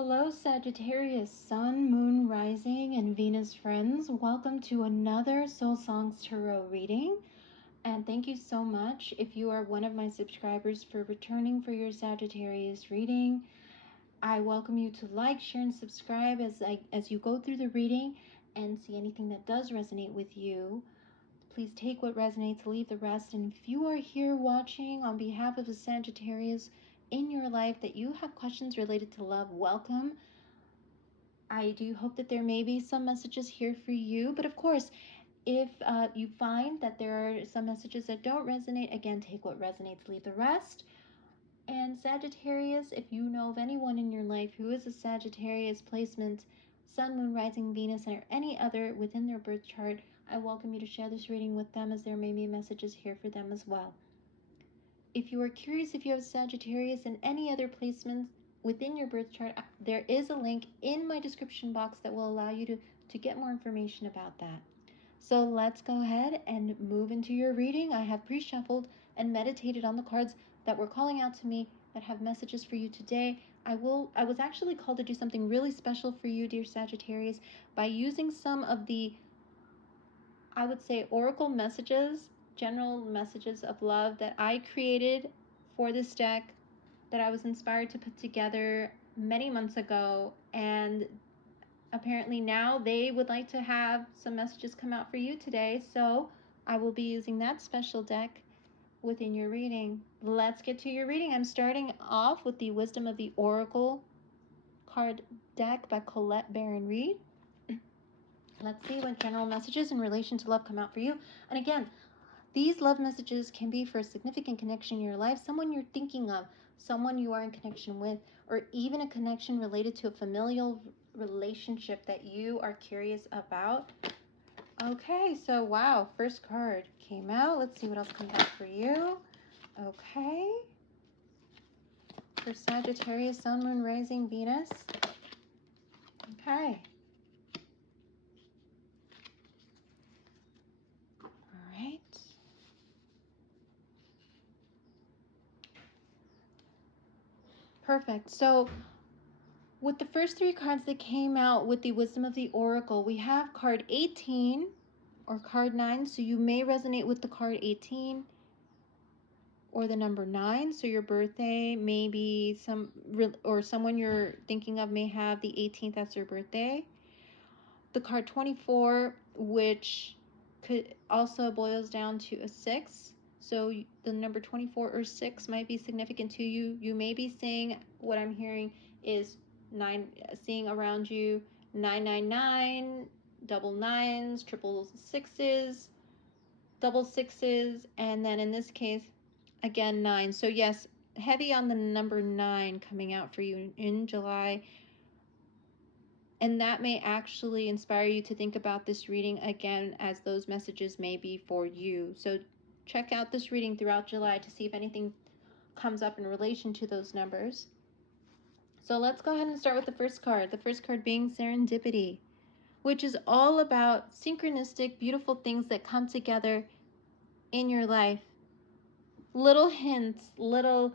Hello, Sagittarius Sun, Moon, Rising, and Venus friends. Welcome to another Soul Songs Tarot reading. And thank you so much if you are one of my subscribers for returning for your Sagittarius reading. I welcome you to like, share, and subscribe as you go through the reading and see anything that does resonate with you. Please take what resonates, leave the rest. And if you are here watching on behalf of a Sagittarius in your life that you have questions related to love, welcome. I do hope that there may be some messages here for you. But of course, if you find that there are some messages that don't resonate, again, take what resonates, leave the rest. And Sagittarius, if you know of anyone in your life who is a Sagittarius placement, Sun, Moon, Rising, Venus, or any other within their birth chart, I welcome you to share this reading with them, as there may be messages here for them as well. If you are curious if you have Sagittarius and any other placements within your birth chart, there is a link in my description box that will allow you to get more information about that. So let's go ahead and move into your reading. I have pre-shuffled and meditated on the cards that were calling out to me that have messages for you today. I was actually called to do something really special for you, dear Sagittarius, by using some of the, I would say, oracle messages, general messages of love that I created for this deck, that I was inspired to put together many months ago. And apparently now they would like to have some messages come out for you today. So I will be using that special deck within your reading. Let's get to your reading. I'm starting off with the Wisdom of the Oracle card deck by Colette Baron Reed. Let's see what general messages in relation to love come out for you. And again, these love messages can be for a significant connection in your life, someone you're thinking of, someone you are in connection with, or even a connection related to a familial relationship that you are curious about. Okay, so wow, first card came out. Let's see what else comes out for you. Okay. For Sagittarius, Sun, Moon, Rising, Venus. Okay. All right. Perfect. So with the first three cards that came out with the Wisdom of the Oracle, we have card 18 or card 9. So you may resonate with the card 18 or the number 9. So your birthday, maybe someone you're thinking of may have the 18th as their birthday. The card 24, which could also boils down to a 6. So the number 24 or 6 might be significant to you. You may be seeing, what I'm hearing is seeing around you 999, double nines, triple sixes, double sixes, and then in this case, again, 9. So yes, heavy on the number 9 coming out for you in July. And that may actually inspire you to think about this reading again, as those messages may be for you. So check out this reading throughout July to see if anything comes up in relation to those numbers. So let's go ahead and start with the first card. The first card being Serendipity, which is all about synchronistic, beautiful things that come together in your life. Little hints, little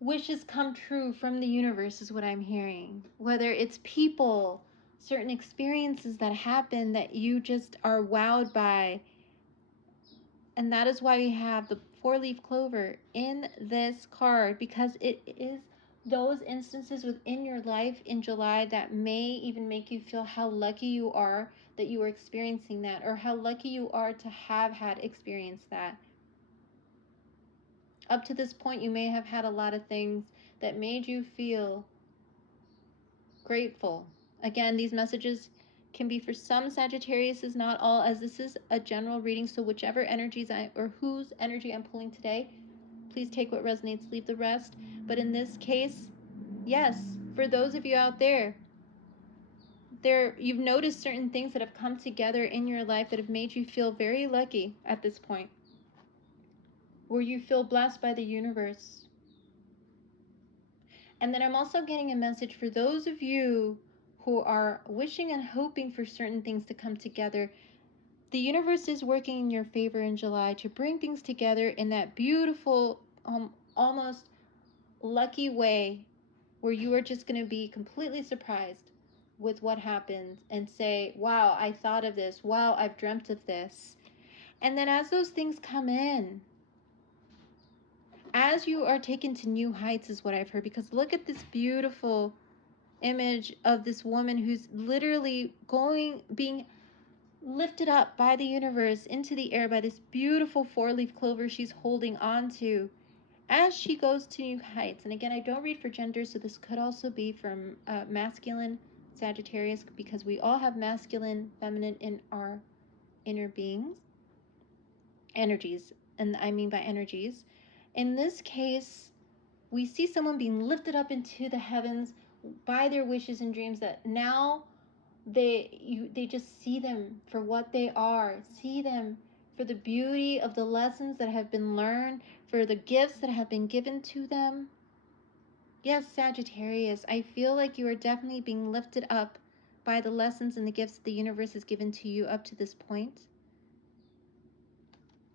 wishes come true from the universe is what I'm hearing. Whether it's people, certain experiences that happen that you just are wowed by. And that is why we have the 4-leaf clover in this card, because it is those instances within your life in July that may even make you feel how lucky you are that you are experiencing that, or how lucky you are to have had experienced that. Up to this point, you may have had a lot of things that made you feel grateful. Again, these messages can be for some Sagittarius, not all, as this is a general reading. So whichever energies or whose energy I'm pulling today, please take what resonates, leave the rest. But in this case, yes, for those of you out there, you've noticed certain things that have come together in your life that have made you feel very lucky at this point, where you feel blessed by the universe. And then I'm also getting a message for those of you who are wishing and hoping for certain things to come together. The universe is working in your favor in July to bring things together in that beautiful, almost lucky way, where you are just going to be completely surprised with what happens and say, wow, I thought of this. Wow, I've dreamt of this. And then as those things come in, as you are taken to new heights is what I've heard, because look at this beautiful image of this woman who's literally being lifted up by the universe into the air by this beautiful four-leaf clover she's holding on to as she goes to new heights. And again, I don't read for gender, so this could also be from masculine Sagittarius, because we all have masculine, feminine in our inner beings, energies, and I mean by energies. In this case, we see someone being lifted up into the heavens by their wishes and dreams, that now they just see them for what they are, see them for the beauty of the lessons that have been learned, for the gifts that have been given to them. Yes, Sagittarius, I feel like you are definitely being lifted up by the lessons and the gifts the universe has given to you up to this point.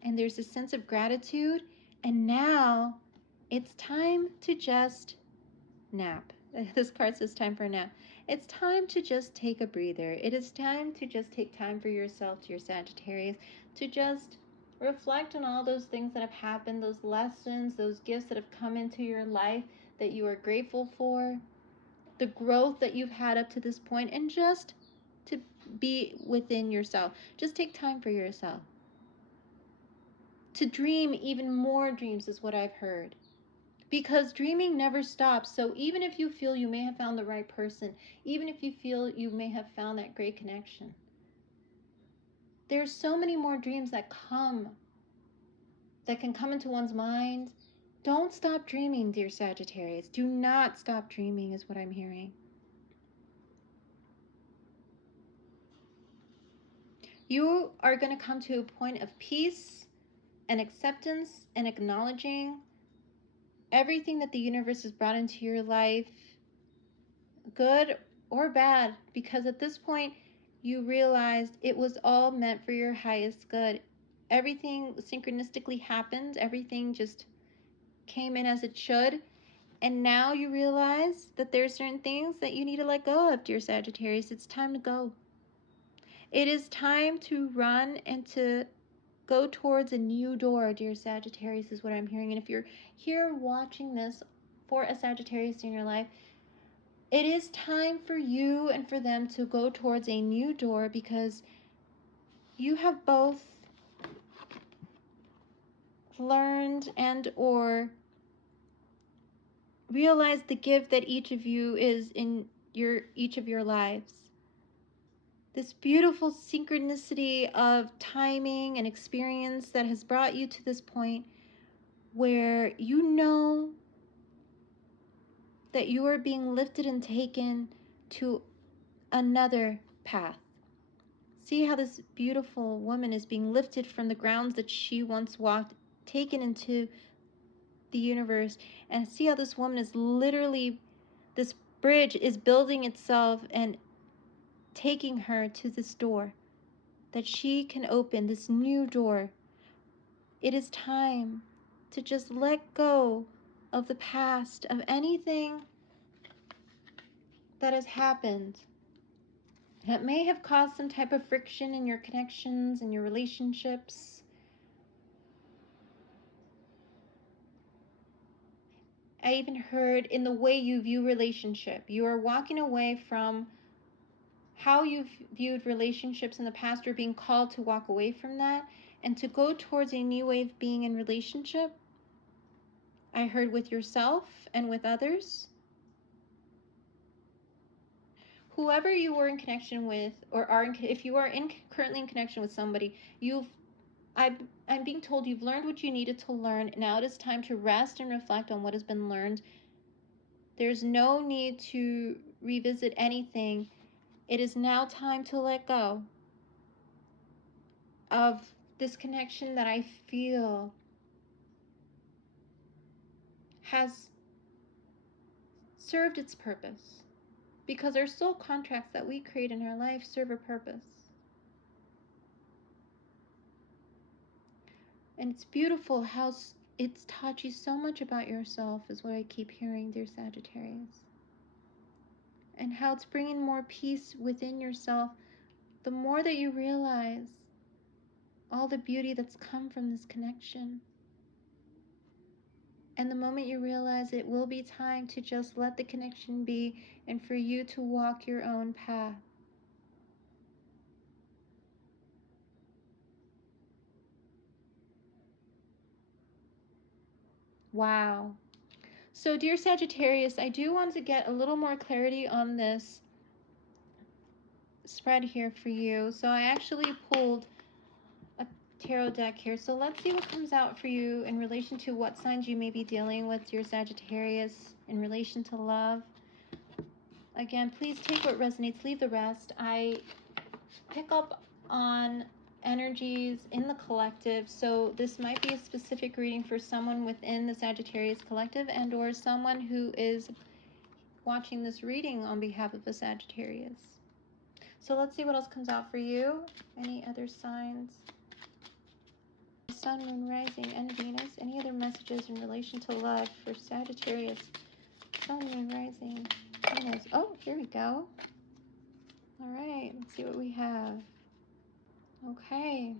And there's a sense of gratitude, and now it's time to just nap. This card says time for a nap. It's time to just take a breather. It is time to just take time for yourself, dear Sagittarius, to just reflect on all those things that have happened, those lessons, those gifts that have come into your life that you are grateful for, the growth that you've had up to this point, and just to be within yourself. Just take time for yourself. To dream even more dreams is what I've heard. Because dreaming never stops. So even if you feel you may have found the right person, even if you feel you may have found that great connection, there's so many more dreams that can come into one's mind. Don't stop dreaming, dear Sagittarius. Do not stop dreaming is what I'm hearing. You are going to come to a point of peace and acceptance and acknowledging everything that the universe has brought into your life, good or bad, because at this point you realized it was all meant for your highest good. Everything synchronistically happened, everything just came in as it should, and now you realize that there are certain things that you need to let go of, dear Sagittarius. It's time to go. It is time to run and to go towards a new door, dear Sagittarius, is what I'm hearing. And if you're here watching this for a Sagittarius in your life, it is time for you and for them to go towards a new door, because you have both learned and or realized the gift that each of you is in each of your lives. This beautiful synchronicity of timing and experience that has brought you to this point where you know that you are being lifted and taken to another path. See how this beautiful woman is being lifted from the grounds that she once walked, taken into the universe. And see how this woman is literally, this bridge is building itself and taking her to this door that she can open, this new door. It is time to just let go of the past, of anything that has happened that may have caused some type of friction in your connections and your relationships. I even heard in the way you view relationship. You are walking away from how you've viewed relationships in the past, or being called to walk away from that and to go towards a new way of being in relationship. I heard with yourself and with others. Whoever you were in connection with, or if you are currently in connection with somebody, I'm being told you've learned what you needed to learn. Now it is time to rest and reflect on what has been learned. There's no need to revisit anything. It is now time to let go of this connection that I feel has served its purpose. Because our soul contracts that we create in our life serve a purpose. And it's beautiful how it's taught you so much about yourself, is what I keep hearing, dear Sagittarius. and how it's bringing more peace within yourself. The more that you realize all the beauty that's come from this connection, and the moment you realize it will be time to just let the connection be and for you to walk your own path. Wow. So, dear Sagittarius, I do want to get a little more clarity on this spread here for you. So I actually pulled a tarot deck here. So let's see what comes out for you in relation to what signs you may be dealing with, your Sagittarius, in relation to love. Again, please take what resonates, leave the rest. I pick up on energies in the collective, so this might be a specific reading for someone within the Sagittarius collective and or someone who is watching this reading on behalf of a Sagittarius. So let's see what else comes out for you. Any other signs? Sun, Moon, Rising, and Venus. Any other messages in relation to love for Sagittarius? Sun, Moon, Rising, Venus. Oh, here we go. All right, let's see what we have. Okay.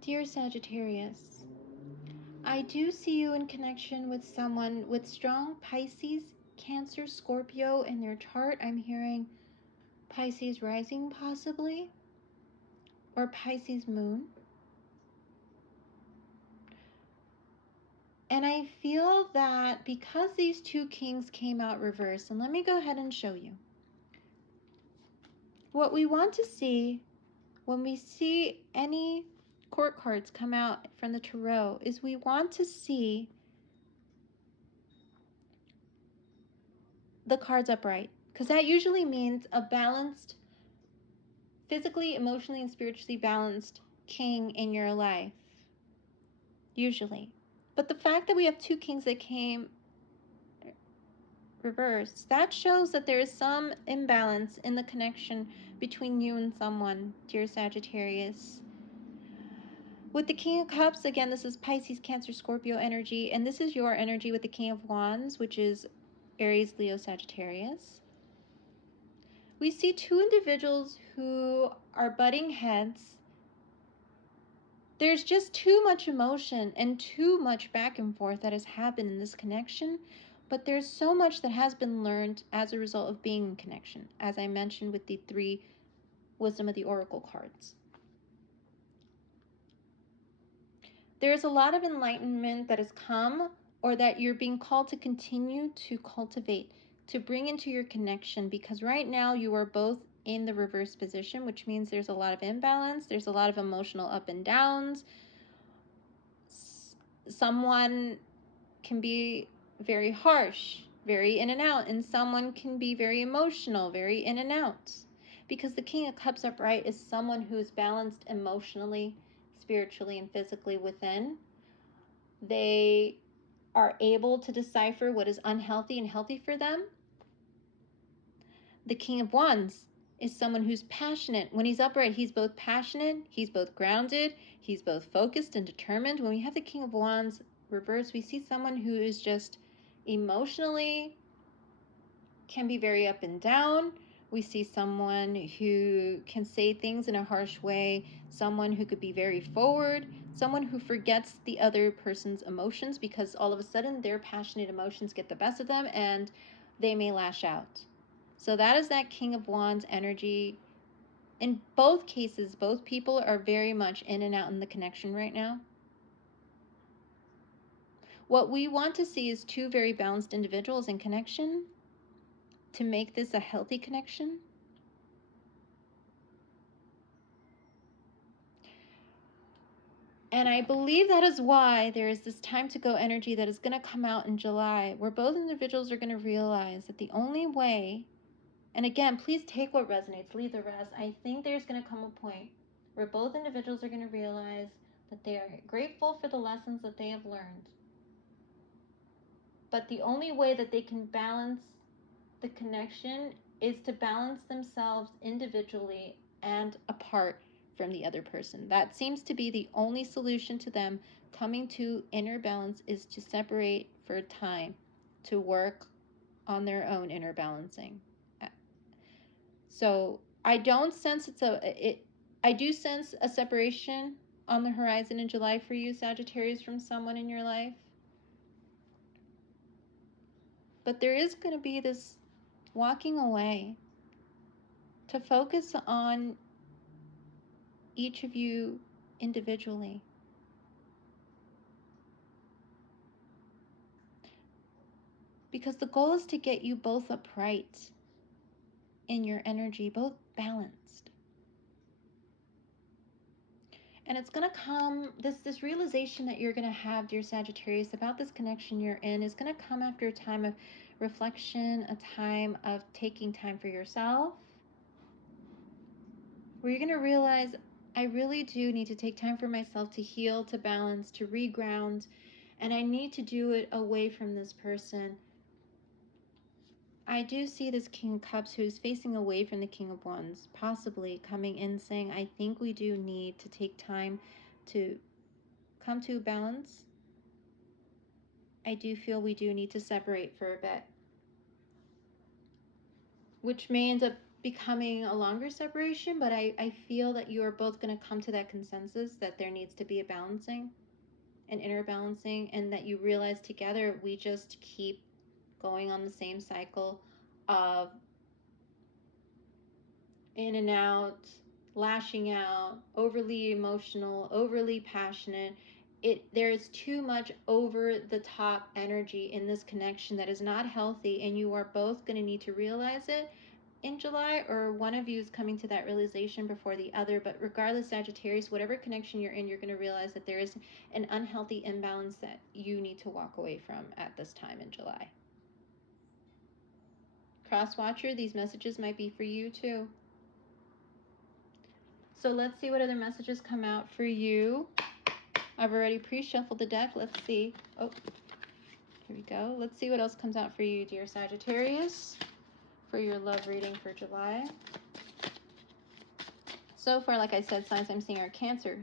Dear Sagittarius, I do see you in connection with someone with strong Pisces, Cancer, Scorpio in their chart. I'm hearing Pisces rising possibly, or Pisces moon. And I feel that because these two kings came out reversed, and let me go ahead and show you. What we want to see when we see any court cards come out from the tarot is we want to see the cards upright, because that usually means a balanced, physically, emotionally, and spiritually balanced king in your life, usually. But the fact that we have two kings that came reversed, that shows that there is some imbalance in the connection between you and someone, dear Sagittarius. With the King of Cups, again, this is Pisces, Cancer, Scorpio energy, and this is your energy with the King of Wands, which is Aries, Leo, Sagittarius. We see two individuals who are butting heads. There's just too much emotion and too much back and forth that has happened in this connection, but there's so much that has been learned as a result of being in connection, as I mentioned with the 3 Wisdom of the Oracle cards. There's a lot of enlightenment that has come, or that you're being called to continue to cultivate, to bring into your connection, because right now you are both in the reverse position, which means there's a lot of imbalance, there's a lot of emotional up and downs. Someone can be very harsh, very in and out, and someone can be very emotional, very in and out. Because the King of Cups upright is someone who is balanced emotionally, spiritually, and physically within. They are able to decipher what is unhealthy and healthy for them. The King of Wands is someone who's passionate. When he's upright, he's both passionate, he's both grounded, he's both focused and determined. When we have the King of Wands reversed, we see someone who is just emotionally can be very up and down. We see someone who can say things in a harsh way, someone who could be very forward, someone who forgets the other person's emotions because all of a sudden their passionate emotions get the best of them and they may lash out. So that is that King of Wands energy. In both cases, both people are very much in and out in the connection right now. What we want to see is two very balanced individuals in connection to make this a healthy connection. And I believe that is why there is this time to go energy that is going to come out in July, where both individuals are going to realize that the only way, and again, please take what resonates, leave the rest. I think there's going to come a point where both individuals are going to realize that they are grateful for the lessons that they have learned. But the only way that they can balance the connection is to balance themselves individually and apart from the other person. That seems to be the only solution to them coming to inner balance, is to separate for time to work on their own inner balancing. So I don't sense I do sense a separation on the horizon in July for you, Sagittarius, from someone in your life. But there is going to be this walking away to focus on each of you individually. Because the goal is to get you both upright in your energy, both balanced. And it's going to come, this realization that you're going to have, dear Sagittarius, about this connection you're in is going to come after a time of reflection, a time of taking time for yourself, where you're going to realize, I really do need to take time for myself to heal, to balance, to reground, and I need to do it away from this person. I do see this King of Cups who's facing away from the King of Wands, possibly coming in saying, I think we do need to take time to come to balance. I do feel we do need to separate for a bit, which may end up becoming a longer separation, but I feel that you are both going to come to that consensus that there needs to be a balancing, an inner balancing, and that you realize together we just keep going on the same cycle of in and out, lashing out, overly emotional, overly passionate. There is too much over the top energy in this connection that is not healthy, and you are both going to need to realize it in July, or one of you is coming to that realization before the other. But regardless, Sagittarius, whatever connection you're in, you're going to realize that there is an unhealthy imbalance that you need to walk away from at this time in July. Cross watcher, these messages might be for you too. So let's see what other messages come out for you. I've already pre-shuffled the deck. Let's see. Oh, here we go. Let's see what else comes out for you, dear Sagittarius, for your love reading for July. So far, like I said, signs I'm seeing are Cancer,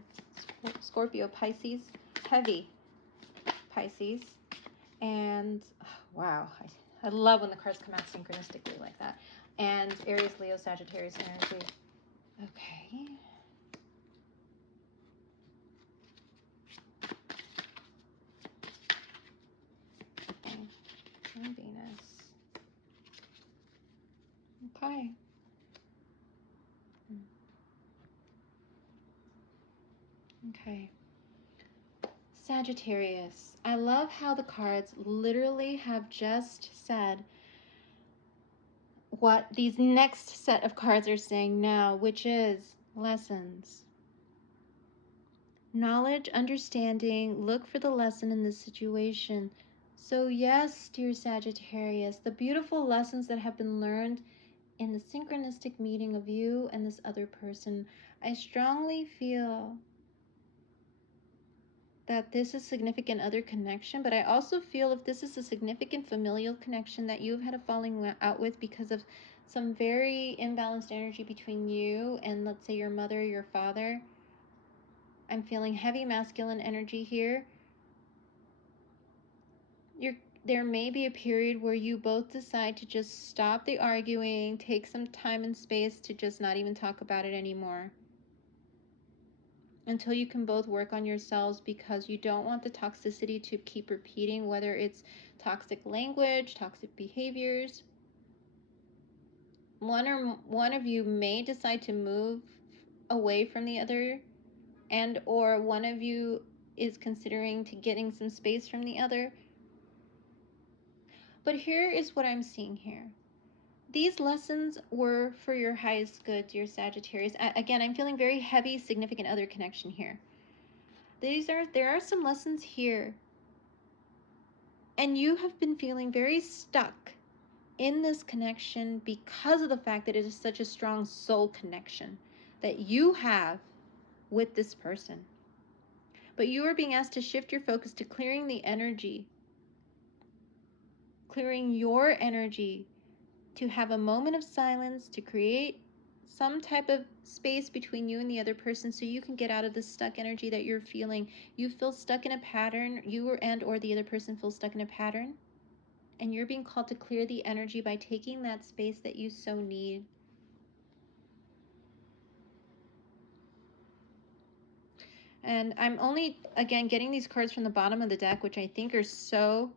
Scorpio, Pisces, heavy Pisces, and oh, wow, I love when the cards come out synchronistically like that. And Aries, Leo, Sagittarius energy. Okay. And Venus. Okay. Okay. Sagittarius. I love how the cards literally have just said what these next set of cards are saying now, which is lessons. Knowledge, understanding, look for the lesson in this situation. So yes, dear Sagittarius, the beautiful lessons that have been learned in the synchronistic meeting of you and this other person, I strongly feel that this is significant other connection, but I also feel if this is a significant familial connection that you've had a falling out with because of some very imbalanced energy between you and, let's say, your mother or your father. I'm feeling heavy masculine energy here. There may be a period where you both decide to just stop the arguing, take some time and space to just not even talk about it anymore, until you can both work on yourselves, because you don't want the toxicity to keep repeating, whether it's toxic language, toxic behaviors. One of you may decide to move away from the other, and or one of you is considering to getting some space from the other. But here is what I'm seeing here. These lessons were for your highest good, dear Sagittarius. Again, I'm feeling very heavy, significant other connection here. There are some lessons here. And you have been feeling very stuck in this connection because of the fact that it is such a strong soul connection that you have with this person. But you are being asked to shift your focus to clearing the energy, clearing your energy, to have a moment of silence, to create some type of space between you and the other person so you can get out of the stuck energy that you're feeling. You feel stuck in a pattern, or the other person feels stuck in a pattern, and you're being called to clear the energy by taking that space that you so need. And I'm only, again, getting these cards from the bottom of the deck, which I think are so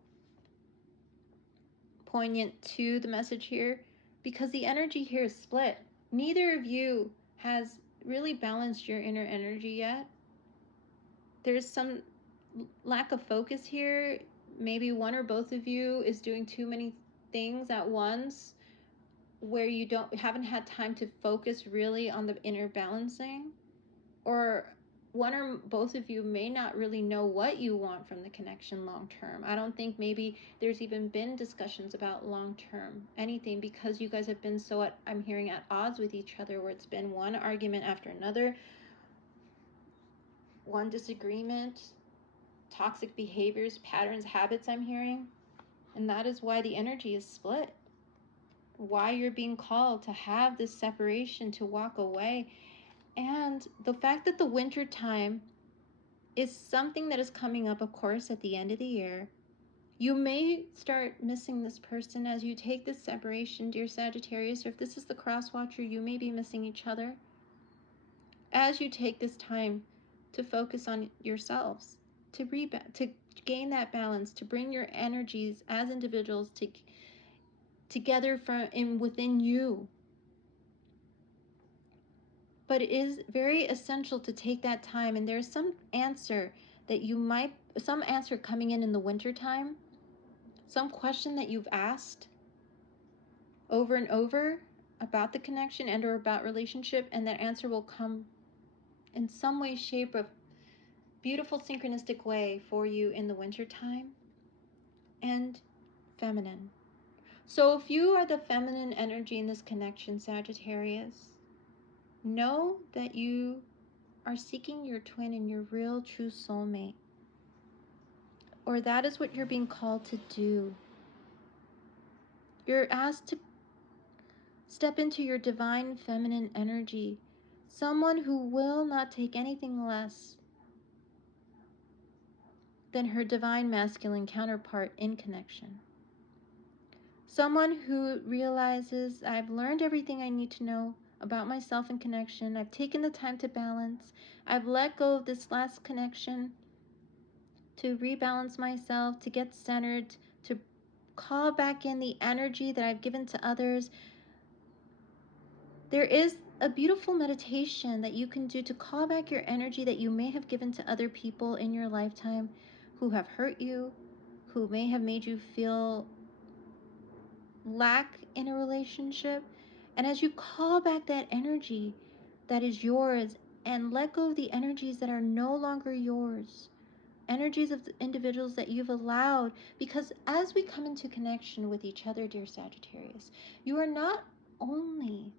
poignant to the message here, because the energy here is split. Neither of you has really balanced your inner energy yet. There's some lack of focus here. Maybe one or both of you is doing too many things at once, where you haven't had time to focus really on the inner balancing, or one or both of you may not really know what you want from the connection long term. I don't think maybe there's even been discussions about long term anything, because you guys have been so, I'm hearing, at odds with each other, where it's been one argument after another, one disagreement, toxic behaviors, patterns, habits, I'm hearing. And that is why the energy is split, why you're being called to have this separation, to walk away. And the fact that the winter time is something that is coming up, of course, at the end of the year. You may start missing this person as you take this separation, dear Sagittarius, or if this is the cross watcher, you may be missing each other as you take this time to focus on yourselves, to gain that balance, to bring your energies as individuals together within you. But it is very essential to take that time, and there's some answer coming in the winter time, some question that you've asked over and over about the connection and or about relationship, and that answer will come in some way, shape, or beautiful synchronistic way for you in the winter time. And feminine. So if you are the feminine energy in this connection, Sagittarius, know that you are seeking your twin and your real true soulmate, or that is what you're being called to do. You're asked to step into your divine feminine energy, someone who will not take anything less than her divine masculine counterpart in connection. Someone who realizes, I've learned everything I need to know about myself in connection. I've taken the time to balance. I've let go of this last connection to rebalance myself, to get centered, to call back in the energy that I've given to others. There is a beautiful meditation that you can do to call back your energy that you may have given to other people in your lifetime who have hurt you, who may have made you feel lack in a relationship. And as you call back that energy that is yours and let go of the energies that are no longer yours, energies of the individuals that you've allowed, because as we come into connection with each other, dear Sagittarius, you are not only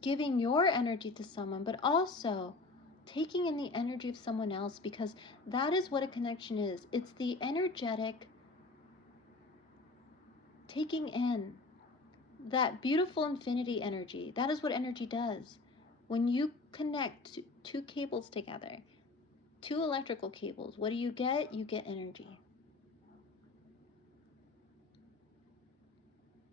giving your energy to someone, but also taking in the energy of someone else, because that is what a connection is. It's the energetic taking in that beautiful infinity energy. That is what energy does. When you connect two cables together, two electrical cables, what do you get? You get energy.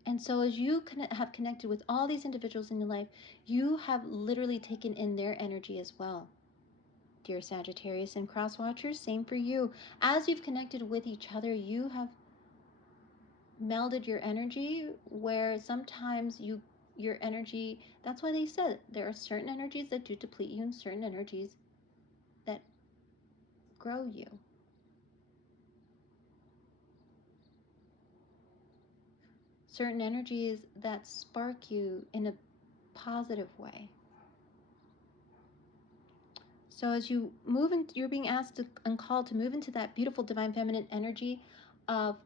And so as you have connected with all these individuals in your life, you have literally taken in their energy as well. Dear Sagittarius and Cross Watchers, same for you. As you've connected with each other, you have melded your energy, where sometimes your energy, that's why they said there are certain energies that do deplete you and certain energies that grow you. Certain energies that spark you in a positive way. So as you move in, you're being asked and called to move into that beautiful divine feminine energy of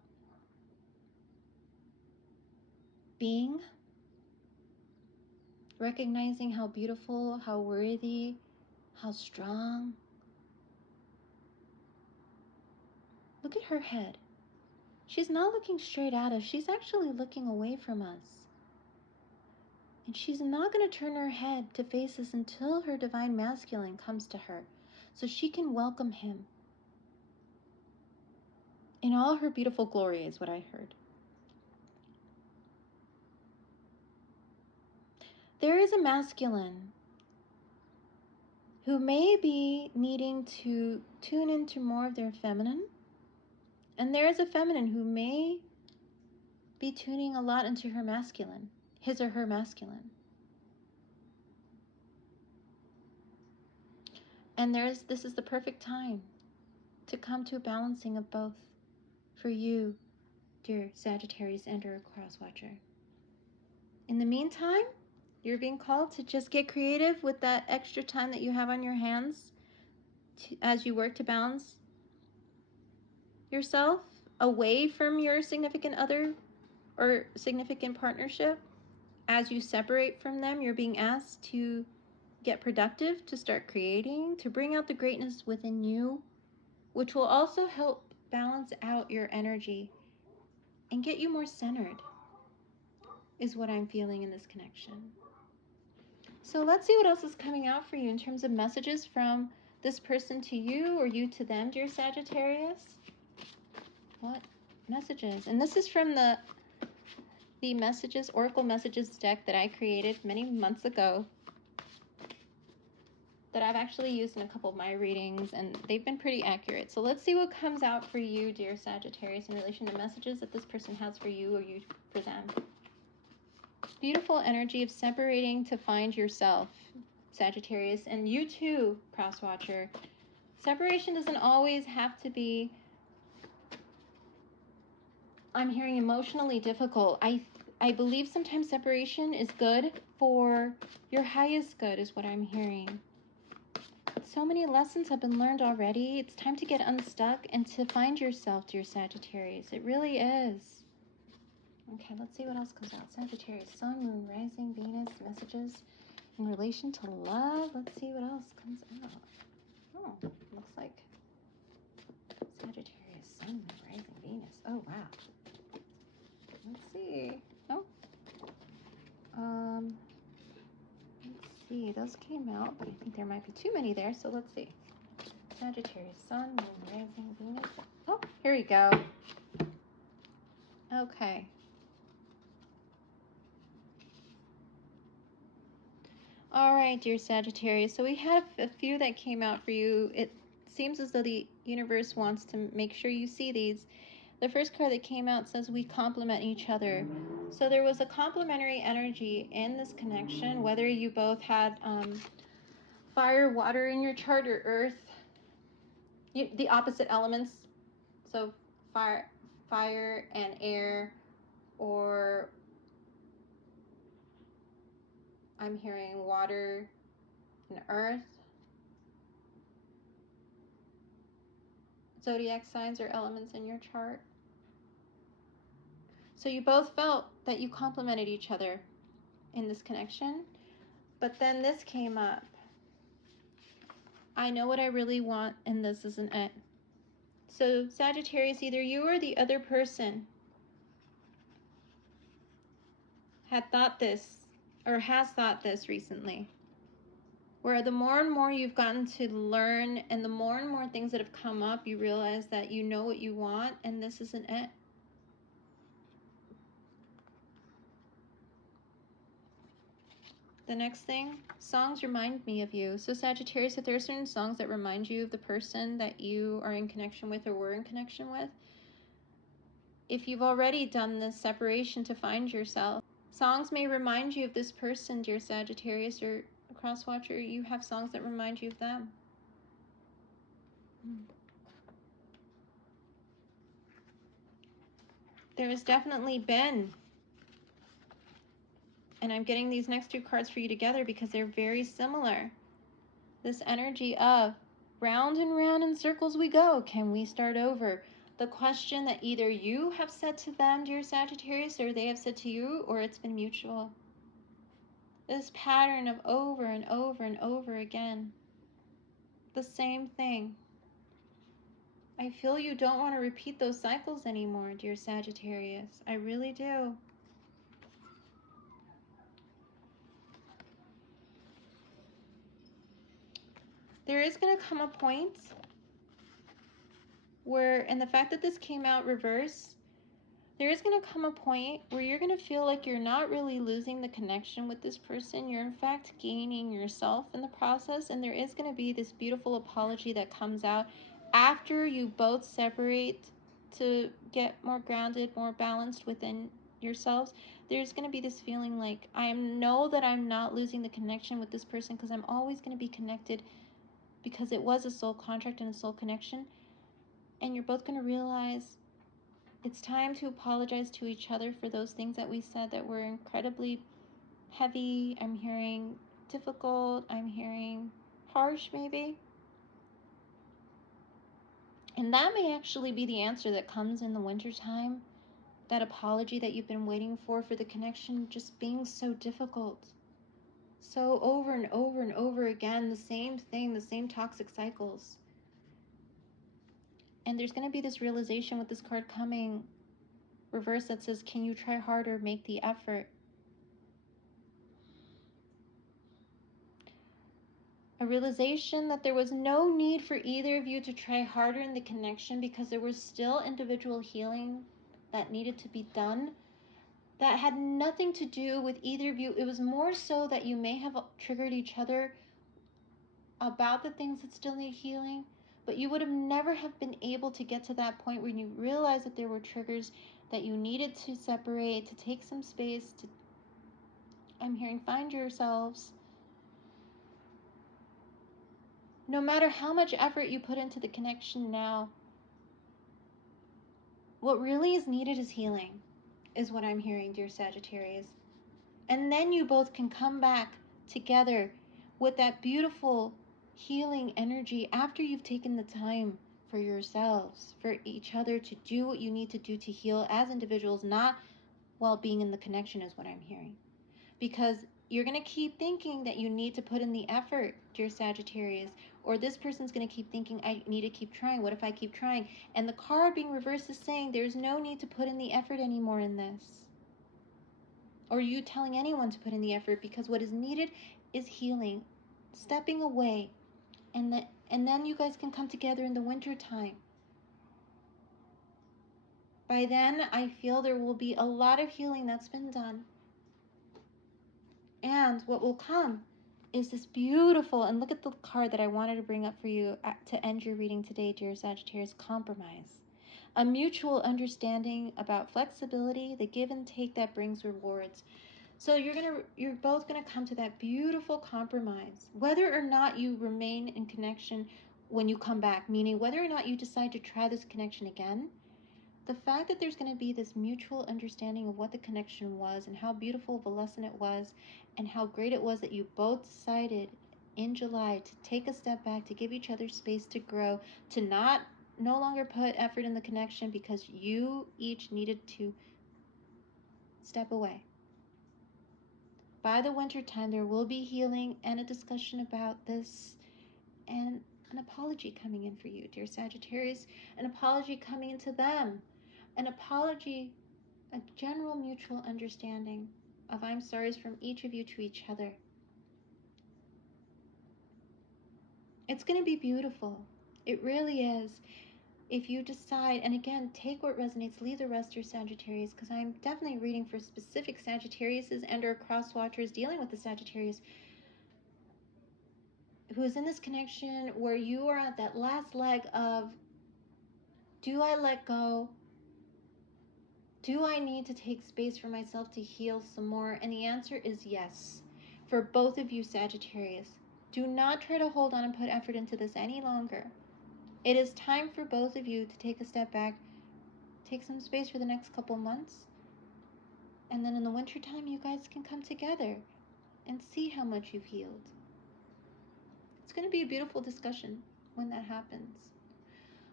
being, recognizing how beautiful, how worthy, how strong. Look at her head. She's not looking straight at us. She's actually looking away from us. And she's not going to turn her head to face this until her divine masculine comes to her, so she can welcome him in all her beautiful glory, is what I heard. There is a masculine who may be needing to tune into more of their feminine, and there is a feminine who may be tuning a lot into her masculine, his or her masculine. And this is the perfect time to come to a balancing of both for you, dear Sagittarius and or Crosswatcher. In the meantime, you're being called to just get creative with that extra time that you have on your hands as you work to balance yourself away from your significant other or significant partnership. As you separate from them, you're being asked to get productive, to start creating, to bring out the greatness within you, which will also help balance out your energy and get you more centered, is what I'm feeling in this connection. So let's see what else is coming out for you in terms of messages from this person to you or you to them, dear Sagittarius. What messages? And this is from the messages, Oracle Messages deck that I created many months ago, that I've actually used in a couple of my readings, and they've been pretty accurate. So let's see what comes out for you, dear Sagittarius, in relation to messages that this person has for you or you for them. Beautiful energy of separating to find yourself, Sagittarius, and you too, Crosswatcher. Separation doesn't always have to be, I'm hearing, emotionally difficult. I believe sometimes separation is good for your highest good, is what I'm hearing. So many lessons have been learned already. It's time to get unstuck and to find yourself, dear Sagittarius. It really is. Okay, let's see what else comes out. Sagittarius, Sun, Moon, Rising, Venus, messages in relation to love. Let's see what else comes out. Oh, looks like Sagittarius, Sun, Moon, Rising, Venus. Oh, wow. Let's see. Oh. Let's see. Those came out, but I think there might be too many there, so let's see. Sagittarius, Sun, Moon, Rising, Venus. Oh, here we go. Okay. All right, dear Sagittarius. So we have a few that came out for you. It seems as though the universe wants to make sure you see these. The first card that came out says we complement each other. So there was a complementary energy in this connection, whether you both had fire, water in your chart, or earth, the opposite elements. So fire and air, or I'm hearing water and earth. Zodiac signs or elements in your chart. So you both felt that you complemented each other in this connection. But then this came up. I know what I really want, and this isn't it. So Sagittarius, either you or the other person had thought this, or has thought this recently, where the more and more you've gotten to learn and the more and more things that have come up, you realize that you know what you want, and this isn't it. The next thing, songs remind me of you. So Sagittarius, if there are certain songs that remind you of the person that you are in connection with or were in connection with, if you've already done this separation to find yourself, songs may remind you of this person, dear Sagittarius or Crosswatcher. You have songs that remind you of them. There has definitely been, and I'm getting these next two cards for you together because they're very similar. This energy of round and round in circles we go. Can we start over? The question that either you have said to them, dear Sagittarius, or they have said to you, or it's been mutual. This pattern of over and over and over again. The same thing. I feel you don't want to repeat those cycles anymore, dear Sagittarius. I really do. There is going to come a point where, and the fact that this came out reverse, there is going to come a point where you're going to feel like you're not really losing the connection with this person. You're in fact gaining yourself in the process, and there is going to be this beautiful apology that comes out after you both separate to get more grounded, more balanced within yourselves. There's going to be this feeling like, I know that I'm not losing the connection with this person because I'm always going to be connected because it was a soul contract and a soul connection. And you're both going to realize it's time to apologize to each other for those things that we said that were incredibly heavy. I'm hearing difficult. I'm hearing harsh, maybe. And that may actually be the answer that comes in the wintertime. That apology that you've been waiting for the connection just being so difficult. So over and over and over again, the same thing, the same toxic cycles. And there's going to be this realization with this card coming reverse that says, can you try harder, make the effort? A realization that there was no need for either of you to try harder in the connection because there was still individual healing that needed to be done that had nothing to do with either of you. It was more so that you may have triggered each other about the things that still need healing, but you would have never have been able to get to that point when you realized that there were triggers that you needed to separate, to take some space, to, I'm hearing, find yourselves. No matter how much effort you put into the connection now, what really is needed is healing, is what I'm hearing, dear Sagittarius. And then you both can come back together with that beautiful healing energy after you've taken the time for yourselves, for each other, to do what you need to do to heal as individuals, not while being in the connection, is what I'm hearing. Because you're going to keep thinking that you need to put in the effort, dear Sagittarius, or this person's going to keep thinking, I need to keep trying. What if I keep trying? And the card being reversed is saying there's no need to put in the effort anymore in this, or you telling anyone to put in the effort, because what is needed is healing, stepping away, and then you guys can come together in the winter time. By then, I feel there will be a lot of healing that's been done. And what will come is this beautiful, and look at the card that I wanted to bring up for you to end your reading today, dear Sagittarius, compromise. A mutual understanding about flexibility, the give and take that brings rewards. So you're both gonna come to that beautiful compromise, whether or not you remain in connection when you come back, meaning whether or not you decide to try this connection again. The fact that there's going to be this mutual understanding of what the connection was and how beautiful of a lesson it was and how great it was that you both decided in July to take a step back, to give each other space to grow, to no longer put effort in the connection because you each needed to step away. By the winter time, there will be healing and a discussion about this, and an apology coming in for you, dear Sagittarius, an apology coming into them. An apology, a general mutual understanding of I'm sorry's from each of you to each other. It's going to be beautiful. It really is. If you decide, and again, take what resonates, leave the rest, your Sagittarius, because I'm definitely reading for specific Sagittariuses and or cross-watchers dealing with the Sagittarius who is in this connection where you are at that last leg of, do I let go? Do I need to take space for myself to heal some more? And the answer is yes. For both of you, Sagittarius, do not try to hold on and put effort into this any longer. It is time for both of you to take a step back, take some space for the next couple months, and then in the wintertime, you guys can come together and see how much you've healed. It's going to be a beautiful discussion when that happens.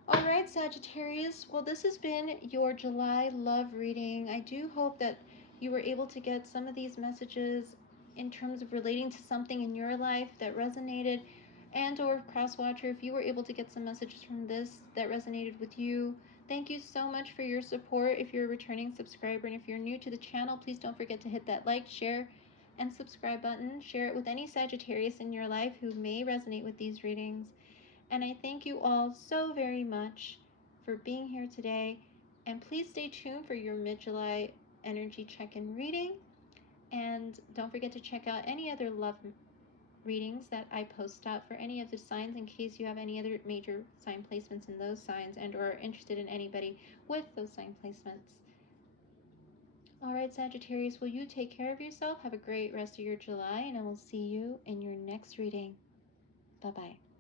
All right, Sagittarius, well, this has been your July love reading. I do hope that you were able to get some of these messages in terms of relating to something in your life that resonated, and or crosswatcher, if you were able to get some messages from this that resonated with you. Thank you so much for your support if you're a returning subscriber, and if you're new to the channel, please don't forget to hit that like, share, and subscribe button. Share it with any Sagittarius in your life who may resonate with these readings. And I thank you all so very much for being here today. And please stay tuned for your mid-July energy check-in reading. And don't forget to check out any other love readings that I post up for any of the signs, in case you have any other major sign placements in those signs and or are interested in anybody with those sign placements. All right, Sagittarius, will you take care of yourself? Have a great rest of your July, and I will see you in your next reading. Bye-bye.